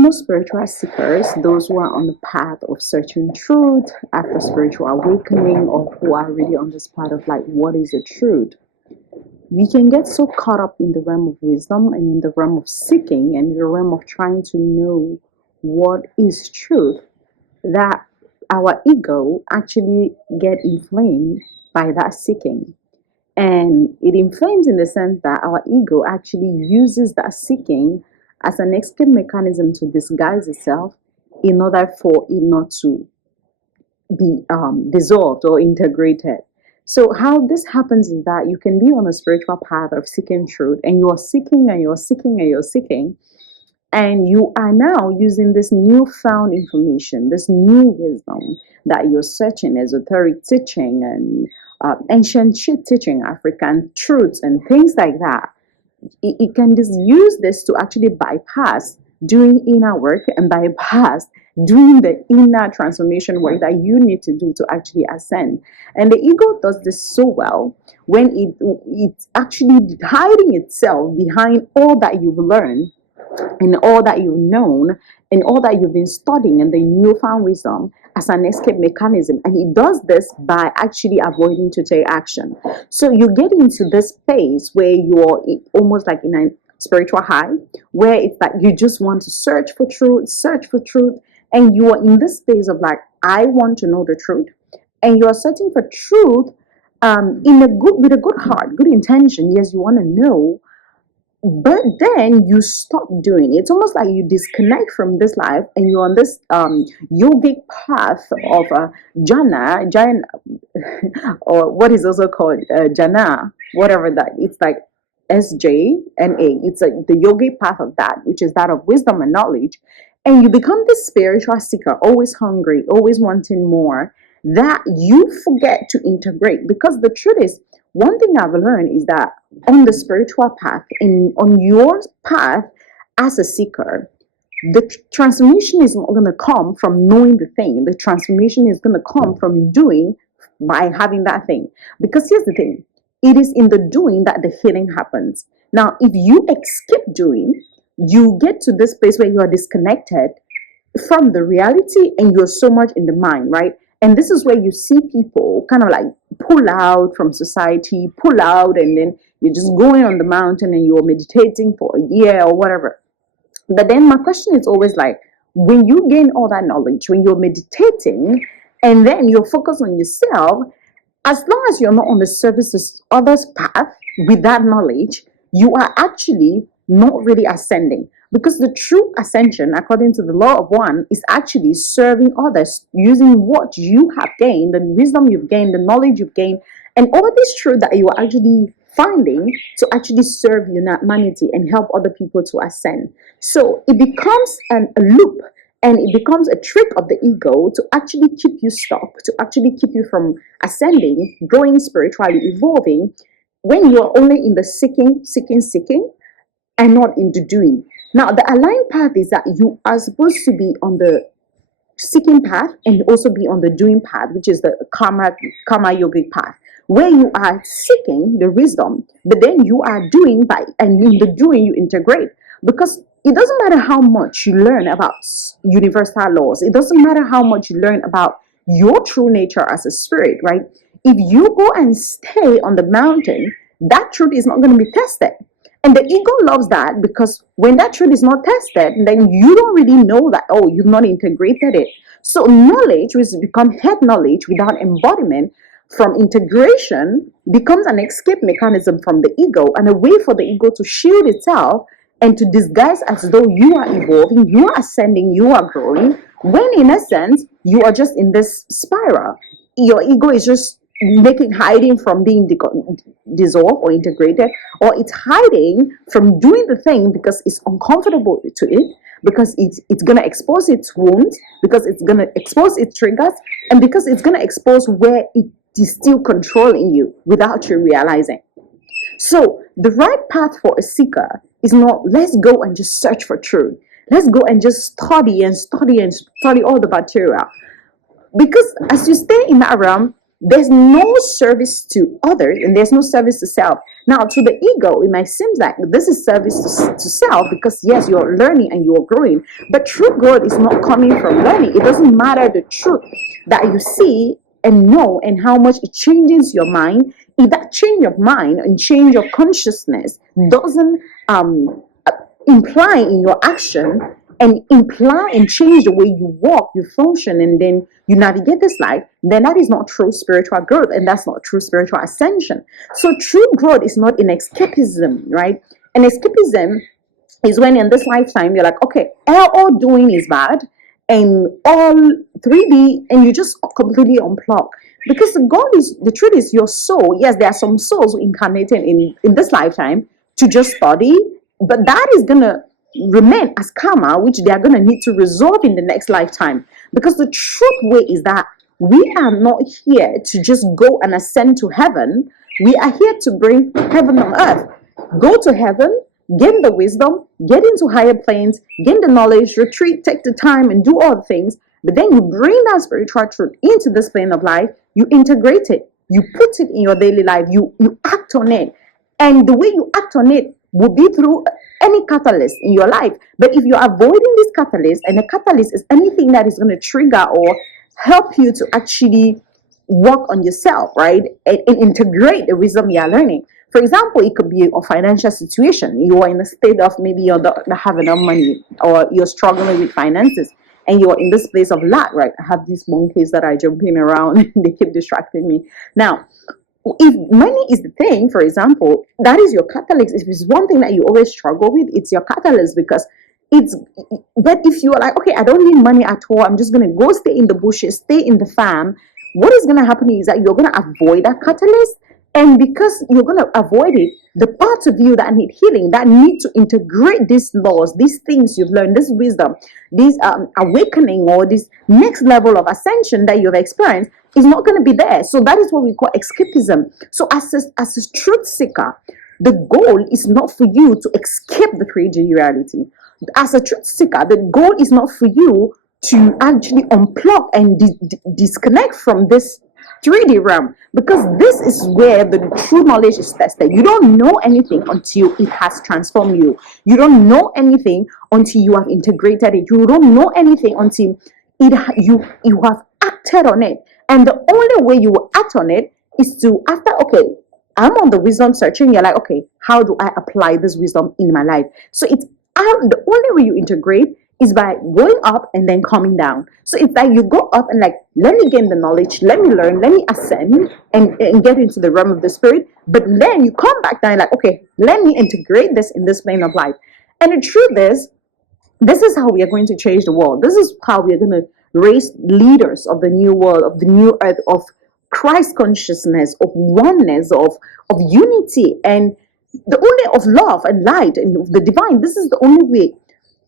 most spiritual seekers, those who are on the path of searching truth after spiritual awakening, or who are really on this path of like, what is the truth? We can get so caught up in the realm of wisdom and in the realm of seeking and in the realm of trying to know what is truth that our ego actually get inflamed by that seeking. And it inflames in the sense that our ego actually uses that seeking as an escape mechanism to disguise itself in order for it not to be dissolved or integrated. So how this happens is that you can be on a spiritual path of seeking truth, and you're seeking and you're seeking and you're seeking, and you are now using this newfound information, this new wisdom that you're searching, esoteric teaching and ancient teaching, African truths and things like that. It can just use this to actually bypass doing inner work and bypass doing the inner transformation work that you need to do to actually ascend. And the ego does this so well when it's actually hiding itself behind all that you've learned and all that you've known and all that you've been studying and the newfound wisdom as an escape mechanism. And it does this by actually avoiding to take action. So you get into this phase where you're almost like in a spiritual high, where it's like you just want to search for truth, and you are in this phase of like, I want to know the truth, and you are searching for truth with a good heart, good intention. Yes, you want to know, but then you stop doing it. It's almost like you disconnect from this life and you're on this yogic path of jhana, or what is also called jhana, whatever that. It's like SJNA. It's like the yogic path of that, which is that of wisdom and knowledge. And you become this spiritual seeker, always hungry, always wanting more, that you forget to integrate. Because the truth is, one thing I've learned is that on the spiritual path, on your path as a seeker, the transformation is not going to come from knowing the thing. The transformation is going to come from doing, by having that thing. Because here's the thing, it is in the doing that the healing happens. Now, if you skip doing, you get to this place where you are disconnected from the reality and you're so much in the mind, right? And this is where you see people kind of like pull out from society, pull out, and then you're just going on the mountain and you're meditating for a year or whatever. But then my question is always like, when you gain all that knowledge, when you're meditating and then you're focused on yourself, as long as you're not on the services others' path with that knowledge, you are actually not really ascending. Because the true ascension, according to the law of one, is actually serving others, using what you have gained, the wisdom you've gained, the knowledge you've gained, and all this truth that you are actually finding to actually serve humanity and help other people to ascend. So it becomes a loop, and it becomes a trick of the ego to actually keep you stuck, to actually keep you from ascending, growing spiritually, evolving, when you're only in the seeking, and not in the doing. Now, the aligned path is that you are supposed to be on the seeking path and also be on the doing path, which is the karma yogic path, where you are seeking the wisdom, but then you are doing and in the doing you integrate. Because it doesn't matter how much you learn about universal laws, it doesn't matter how much you learn about your true nature as a spirit, right? If you go and stay on the mountain, that truth is not going to be tested. And the ego loves that, because when that truth is not tested, then you don't really know that, oh, you've not integrated it. So knowledge, which become head knowledge without embodiment, from integration, becomes an escape mechanism from the ego, and a way for the ego to shield itself and to disguise as though you are evolving, you are ascending, you are growing, when in essence, you are just in this spiral. Your ego is just hiding from being dissolved or integrated, or it's hiding from doing the thing because it's uncomfortable to it, because it's going to expose its wounds, because it's going to expose its triggers, and because it's going to expose where it is still controlling you without you realizing. So the right path for a seeker is not, let's go and just search for truth. Let's go and just study all the material. Because as you stay in that realm, There's no service to others and there's no service to self. Now, to the ego, it might seem like this is service to self because, yes, you're learning and you're growing. But true growth is not coming from learning. It doesn't matter the truth that you see and know and how much it changes your mind. If that change of mind and change of consciousness doesn't imply in your action and imply and change the way you walk, you function, and then you navigate this life, then that is not true spiritual growth and that's not true spiritual ascension. So true growth is not in escapism, right? And escapism is when in this lifetime you're like, okay, all doing is bad and all 3D, and you just completely unplug. Because the truth is your soul. Yes, there are some souls incarnated in this lifetime to just study, but that is gonna remain as karma, which they are going to need to resolve in the next lifetime. Because the truth way is that we are not here to just go and ascend to heaven. We are here to bring heaven on earth. Go to heaven, gain the wisdom, get into higher planes, gain the knowledge, retreat, take the time and do all the things. But then you bring that spiritual truth into this plane of life, you integrate it, you put it in your daily life, you act on it. And the way you act on it will be through any catalyst in your life. But if you're avoiding this catalyst, and the catalyst is anything that is going to trigger or help you to actually work on yourself, right? And integrate the wisdom you are learning. For example, it could be a financial situation. You are in a state of maybe you don't have enough money or you're struggling with finances and you're in this place of lack, right? I have these monkeys that are jumping around and they keep distracting me. Now, if money is the thing, for example, that is your catalyst. If it's one thing that you always struggle with, it's your catalyst because it's, but if you are like, okay, I don't need money at all, I'm just going to go stay in the bushes, stay in the farm, what is going to happen is that you're going to avoid that catalyst. And because you're going to avoid it, the parts of you that need healing, that need to integrate these laws, these things you've learned, this wisdom, this awakening or this next level of ascension that you've experienced is not going to be there. So that is what we call escapism. So as a truth seeker, the goal is not for you to escape the 3D reality. As a truth seeker, the goal is not for you to actually unplug and disconnect from this 3D realm, because this is where the true knowledge is tested. You don't know anything until it has transformed you. You don't know anything until you have integrated it. You don't know anything until you have acted on it. And the only way you will act on it is to, after, okay, I'm on the wisdom searching, you're like, okay, how do I apply this wisdom in my life? So it's the only way you integrate is by going up and then coming down. So it's like you go up and like, let me gain the knowledge, let me learn, let me ascend and get into the realm of the spirit. But then you come back down like, okay, let me integrate this in this plane of life. And the truth is, this is how we are going to change the world. This is how we are going to raise leaders of the new world, of the new earth, of Christ consciousness, of oneness, of unity, and the only of love and light and the divine. This is the only way.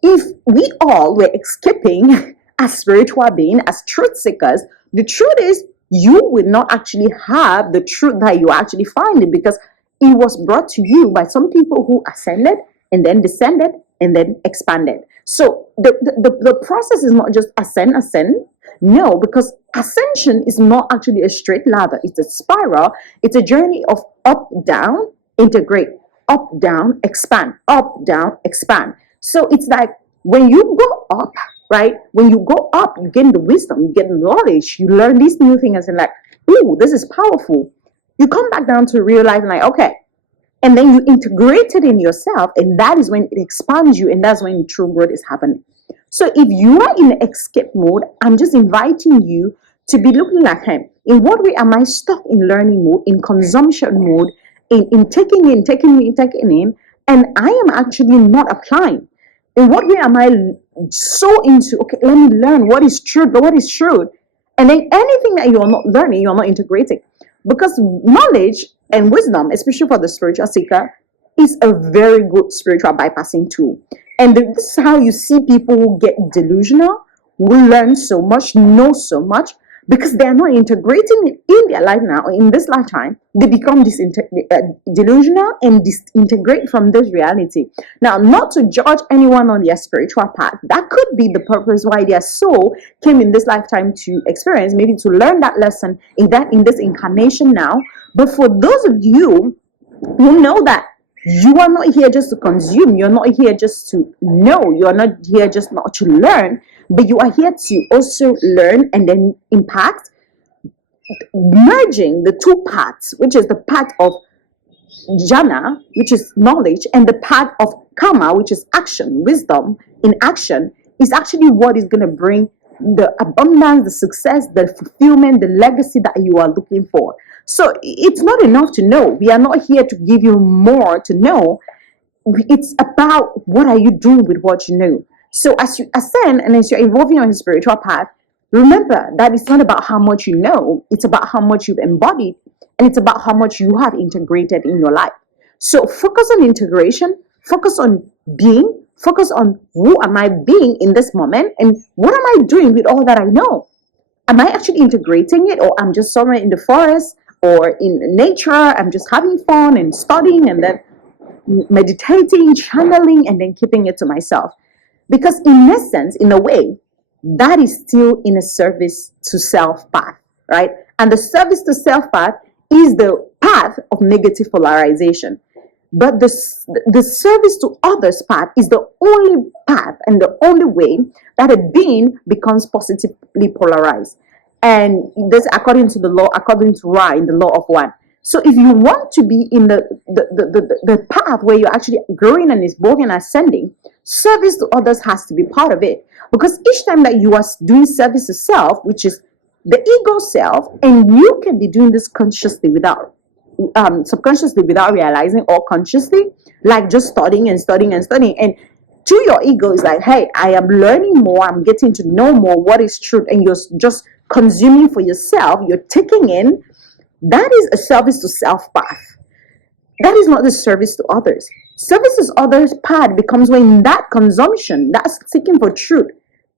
If we all were escaping as spiritual beings, as truth seekers, the truth is you will not actually have the truth that you actually finding, because it was brought to you by some people who ascended and then descended and then expanded. So the process is not just ascend. No, because ascension is not actually a straight ladder. It's a spiral. It's a journey of up, down, integrate, up, down, expand, up, down, expand. So it's like when you go up, right? When you go up, you gain the wisdom, you get the knowledge, you learn these new things and like, ooh, this is powerful. You come back down to real life and like, okay. And then you integrate it in yourself, and that is when it expands you, and that's when true growth is happening. So if you are in escape mode, I'm just inviting you to be looking like him. In what way am I stuck in learning mode, in consumption mode, in taking in, and I am actually not applying? In what way am I so into, okay, let me learn what is true, and then anything that you are not learning, you are not integrating. Because knowledge and wisdom, especially for the spiritual seeker, is a very good spiritual bypassing tool. And this is how you see people who get delusional, who learn so much, know so much, because they are not integrating it in their life now, in this lifetime. They become delusional and disintegrate from this reality. Now, not to judge anyone on their spiritual path, that could be the purpose why their soul came in this lifetime to experience, maybe to learn that lesson in this incarnation now. But for those of you who know that you are not here just to consume, you're not here just to know, you're not here just not to learn, but you are here to also learn and then impact, merging the two paths, which is the path of jhana, which is knowledge, and the path of karma, which is action, wisdom in action, is actually what is going to bring the abundance, the success, the fulfillment, the legacy that you are looking for. So it's not enough to know. We are not here to give you more to know. It's about what are you doing with what you know. So as you ascend and as you're evolving on your spiritual path, remember that it's not about how much you know, it's about how much you've embodied, and it's about how much you have integrated in your life. So focus on integration, focus on being, focus on who am I being in this moment, and what am I doing with all that I know? Am I actually integrating it, or I'm just somewhere in the forest or in nature, I'm just having fun and studying and then meditating, channeling, and then keeping it to myself? Because in essence, in a way, that is still in a service to self path, right? And the service to self path is the path of negative polarization. But the service to others path is the only path and the only way that a being becomes positively polarized. And this according to the law, according to Ra in the law of one. So if you want to be in the path where you're actually growing and evolving and ascending, service to others has to be part of it. Because each time that you are doing service to self, which is the ego self, and you can be doing this consciously without subconsciously without realizing, or consciously, like just studying and studying and studying, and to your ego is like, hey, I am learning more, I'm getting to know more what is truth, and you're just consuming for yourself, you're taking in. That is a service to self path. That is not the service to others. Service to others path becomes when that consumption, that seeking for truth,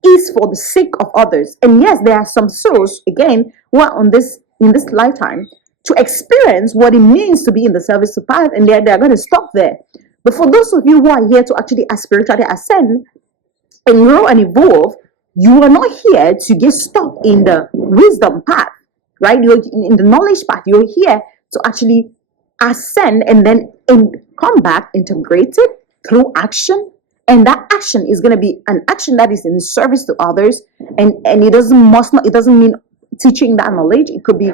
is for the sake of others. And yes, there are some souls, again, who are on this in this lifetime to experience what it means to be in the service to path, and they're going to stop there. But for those of you who are here to actually spiritually ascend and grow and evolve, you are not here to get stuck in the wisdom path, right? You're in the knowledge path. You're here to actually ascend and then come back integrated through action. And that action is going to be an action that is in service to others. And it doesn't mean teaching that knowledge. It could be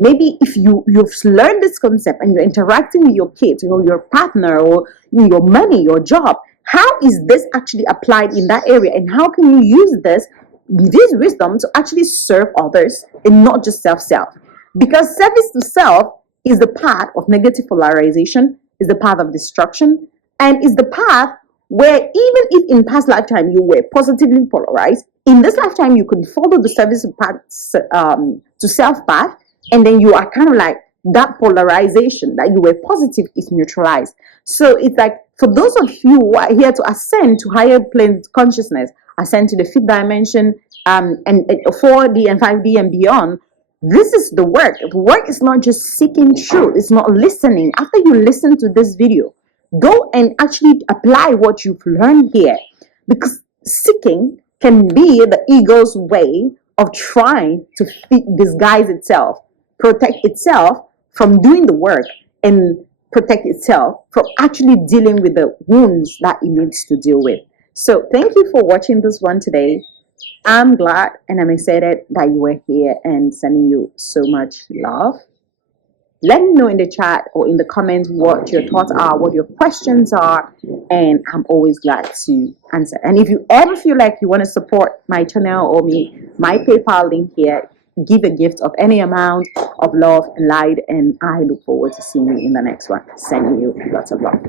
maybe if you've learned this concept and you're interacting with your kids, your partner, or your money, your job. How is this actually applied in that area, and how can you use this wisdom to actually serve others and not just self? Because service to self is the path of negative polarization, is the path of destruction, and is the path where even if in past lifetime you were positively polarized, in this lifetime you could follow the service path to self path, and then you are kind of like that polarization that you were positive is neutralized. So it's like, for those of you who are here to ascend to higher plane consciousness, ascend to the fifth dimension, and 4D and 5D and beyond, this is the work. The work is not just seeking truth. It's not listening. After you listen to this video, go and actually apply what you've learned here. Because seeking can be the ego's way of trying to disguise itself, protect itself from doing the work, and protect itself from actually dealing with the wounds that it needs to deal with. So thank you for watching this one today. I'm glad and I'm excited that you were here, and sending you so much love. Let me know in the chat or in the comments what your thoughts are, what your questions are, and I'm always glad to answer. And if you ever feel like you want to support my channel or me, my PayPal link here, give a gift of any amount of love and light, and I look forward to seeing you in the next one. Sending you lots of love.